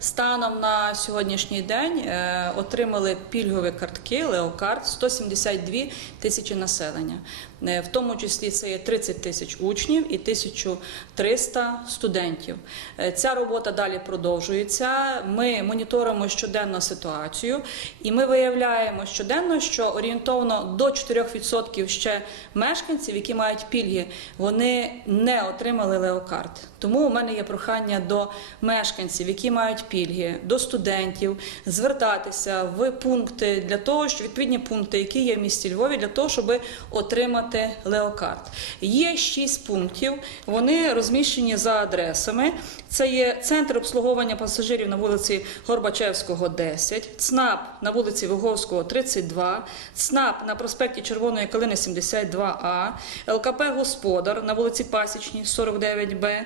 Станом на сьогоднішній день е, отримали пільгові картки Леокарт 172 тисячі населення. Е, В тому числі це є 30 тисяч учнів і 1300 студентів. Е, Ця робота далі продовжується. Ми моніторимо щоденно ситуацію, і ми виявляємо щоденно, що орієнтовно до 4% ще мешканців, які мають пільги, вони не отримали леокарт. Тому у мене є прохання до мешканців, які мають пільги, до студентів, звертатися в пункти для того, що відповідні пункти, які є в місті Львові, для того, щоб отримати леокарт. Є шість пунктів. Вони розміщені за адресами. Це є центр обслуговування пасажирів на вулиці Горбачевського, 10, ЦНАП на вулиці Виговського, 32, ЦНАП на проспекті Червоної Калини, 72А, ЛКП Господар на вулиці Пасічній, 49Б.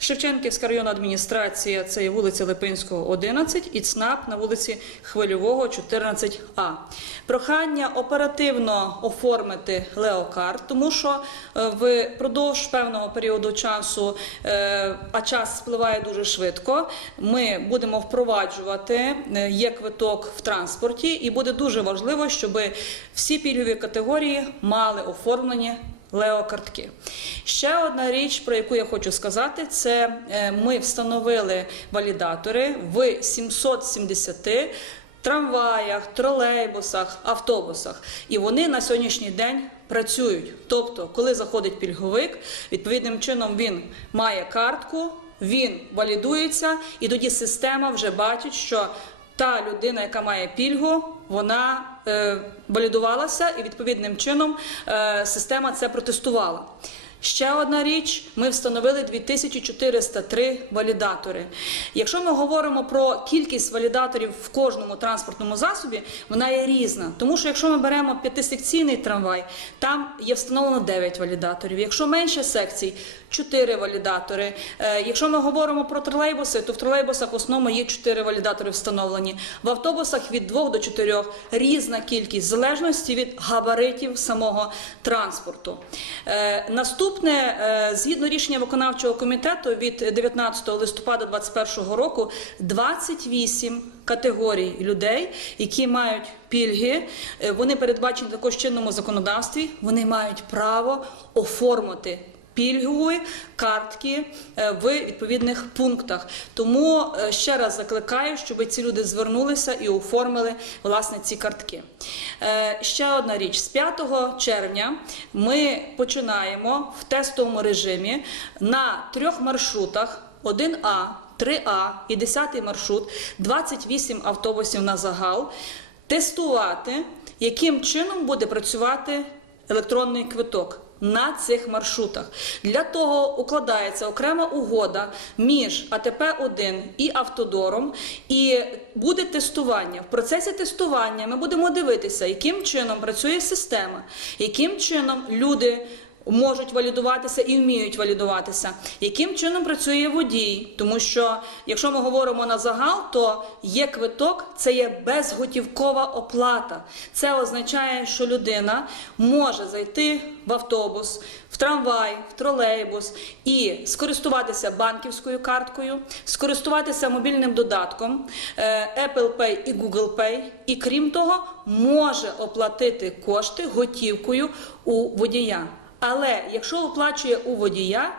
Шевченківська районна адміністрація це є вулиця Липинського, 11 і ЦНАП на вулиці Хвильового, 14А. Прохання оперативно оформити леокарт, тому що е, впродовж певного періоду часу, е, а час спливає дуже швидко, ми будемо впроваджувати е, є квиток в транспорті, і буде дуже важливо, щоб всі пільгові категорії мали оформлені Леокартки. Ще одна річ, про яку я хочу сказати, це е, ми встановили валідатори в 770 трамваях, тролейбусах, автобусах. І вони на сьогоднішній день працюють. Тобто, коли заходить пільговик, відповідним чином він має картку, він валідується, і тоді система вже бачить, що та людина, яка має пільгу, вона е, валідувалася і відповідним чином е, система це протестувала. Ще одна річ: ми встановили 2403 валідатори. Якщо ми говоримо про кількість валідаторів в кожному транспортному засобі, вона є різна. Тому що якщо ми беремо п'ятисекційний трамвай, там є встановлено 9 валідаторів. Якщо менше секцій, 4 валідатори. Е, Якщо ми говоримо про тролейбуси, то в тролейбусах в основному є 4 валідатори встановлені. В автобусах від 2 до 4 різна кількість, в залежності від габаритів самого транспорту. Е, Наступне, е, згідно рішення виконавчого комітету від 19 листопада 2021 року, 28 категорій людей, які мають пільги, вони передбачені також в чинному законодавстві, вони мають право оформити пільгові картки е, в відповідних пунктах. Тому е, ще раз закликаю, щоб ці люди звернулися і оформили власне ці картки. Е, Ще одна річ: з 5 червня ми починаємо в тестовому режимі на трьох маршрутах 1А. 3А і 10 маршрут, 28 автобусів на загал, тестувати, яким чином буде працювати електронний квиток. На цих маршрутах для того укладається окрема угода між АТП-1 і Автодором, і буде тестування. В процесі тестування ми будемо дивитися, яким чином працює система, яким чином люди можуть валідуватися і вміють валідуватися, яким чином працює водій. Тому що, якщо ми говоримо на загал, то є квиток, це є безготівкова оплата. Це означає, що людина може зайти в автобус, в трамвай, в тролейбус і скористуватися банківською карткою, скористуватися мобільним додатком е, Apple Pay і Google Pay, і крім того, може оплатити кошти готівкою у водія. Але якщо оплачує у водія,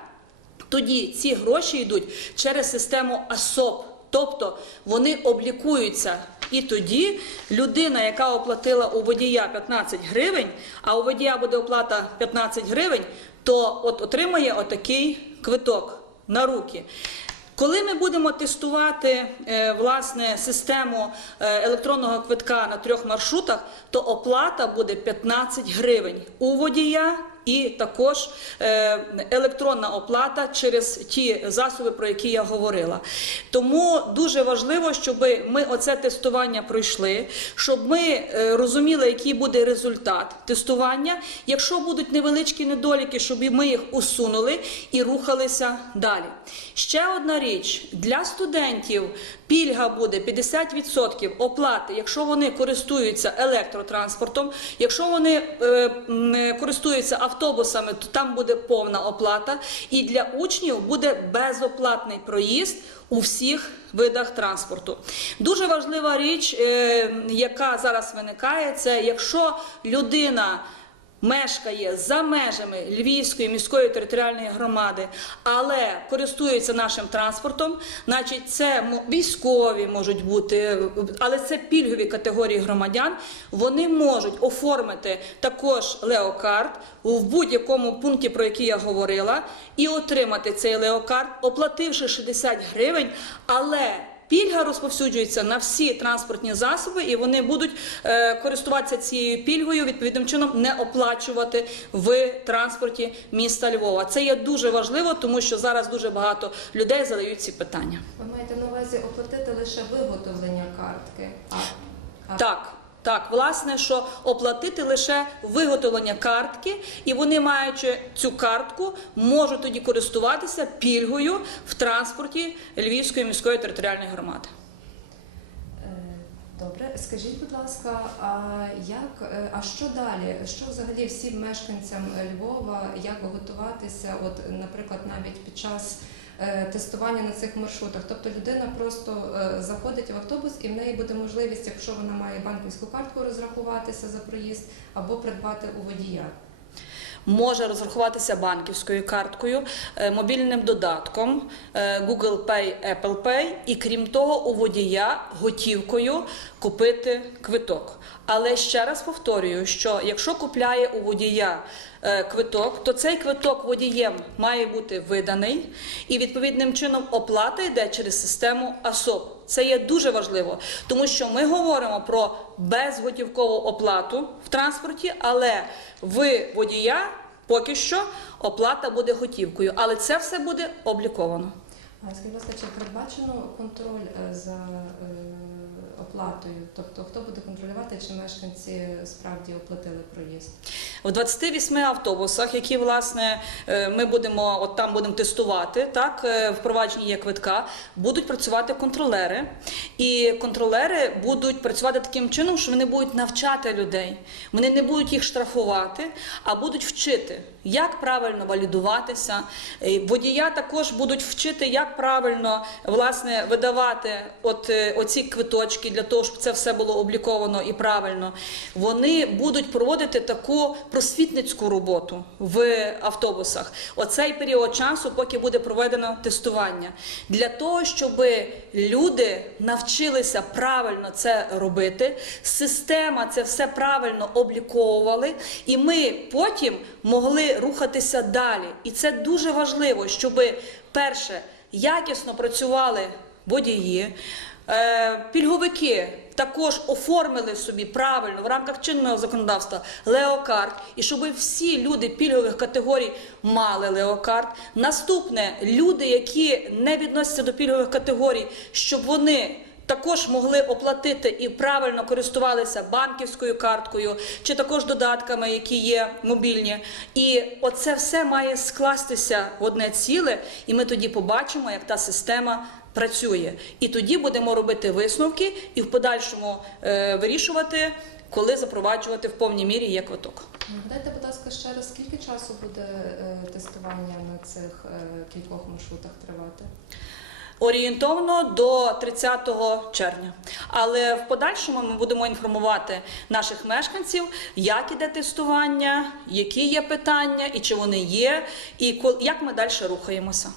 тоді ці гроші йдуть через систему АСОП, тобто вони облікуються. І тоді людина, яка оплатила у водія 15 гривень, а у водія буде оплата 15 гривень, то от отримає отакий квиток на руки. Коли ми будемо тестувати е, власне систему е, електронного квитка на трьох маршрутах, то оплата буде 15 гривень у водія. І також е, електронна оплата через ті засоби, про які я говорила. Тому дуже важливо, щоб ми оце тестування пройшли, щоб ми е, розуміли, який буде результат тестування. Якщо будуть невеличкі недоліки, щоб ми їх усунули і рухалися далі. Ще одна річ для студентів пільга буде 50% оплати, якщо вони користуються електротранспортом, якщо вони е, користуються автобусами, то там буде повна оплата. І для учнів буде безоплатний проїзд у всіх видах транспорту. Дуже важлива річ, е, яка зараз виникає, це якщо людина мешкає за межами Львівської міської територіальної громади, але користується нашим транспортом, значить це військові можуть бути, але це пільгові категорії громадян. Вони можуть оформити також леокарт в будь-якому пункті, про який я говорила, і отримати цей леокарт, оплативши 60 гривень, але Пільга розповсюджується на всі транспортні засоби, і вони будуть е, користуватися цією пільгою, відповідним чином не оплачувати в транспорті міста Львова. Це є дуже важливо, тому що зараз дуже багато людей задають ці питання. Ви маєте на увазі оплатити лише виготовлення картки. А, а Так. Так, власне, що оплатити лише виготовлення картки, і вони, маючи цю картку, можуть тоді користуватися пільгою в транспорті Львівської міської територіальної громади. Е, Добре, скажіть, будь ласка, а як е, а що далі? Що взагалі всім мешканцям Львова, як готуватися? От, наприклад, навіть під час тестування на цих маршрутах. Тобто людина просто е, заходить в автобус і в неї буде можливість, якщо вона має банківську картку, розрахуватися за проїзд або придбати у водія. Може розрахуватися банківською карткою, е, мобільним додатком, е, Google Pay, Apple Pay, і крім того, у водія готівкою купити квиток. Але ще раз повторюю, що якщо купляє у водія е, квиток, то цей квиток водієм має бути виданий, і відповідним чином оплата йде через систему АСОП. Це є дуже важливо, тому що ми говоримо про безготівкову оплату в транспорті, але в водія поки що оплата буде готівкою, але це все буде обліковано. А скажіть, чи передбачено контроль е, за е, оплатою? Тобто хто буде контролювати, чи мешканці справді оплатили проїзд? В 28 автобусах, які власне е, ми будемо от там будемо тестувати, так е, впроваджені є квитка, будуть працювати контролери, і контролери будуть працювати таким чином, що вони будуть навчати людей. Вони не будуть їх штрафувати, а будуть вчити, як правильно валідуватися. Водія також будуть вчити, як правильно власне видавати от е, оці квиточки для того, щоб це все було обліковано і правильно. Вони будуть проводити таку просвітницьку роботу в автобусах. Оцей період часу, поки буде проведено тестування, для того, щоб люди навчилися правильно це робити, система це все правильно обліковували, і ми потім могли рухатися далі. І це дуже важливо, щоб перше якісно працювали водії. Е, Пільговики також оформили собі правильно в рамках чинного законодавства леокарт, і щоб всі люди пільгових категорій мали леокарт. Наступне люди, які не відносяться до пільгових категорій, щоб вони також могли оплатити і правильно користувалися банківською карткою чи також додатками, які є мобільні. І оце все має скластися в одне ціле, і ми тоді побачимо, як та система працює. І тоді будемо робити висновки і в подальшому е, вирішувати, коли запроваджувати в повній мірі є квиток. Нагадайте, будь ласка, ще раз, скільки часу буде е, тестування на цих е, кількох маршрутах тривати? Орієнтовно до 30 червня. Але в подальшому ми будемо інформувати наших мешканців, як іде тестування, які є питання і чи вони є, і як ми далі рухаємося.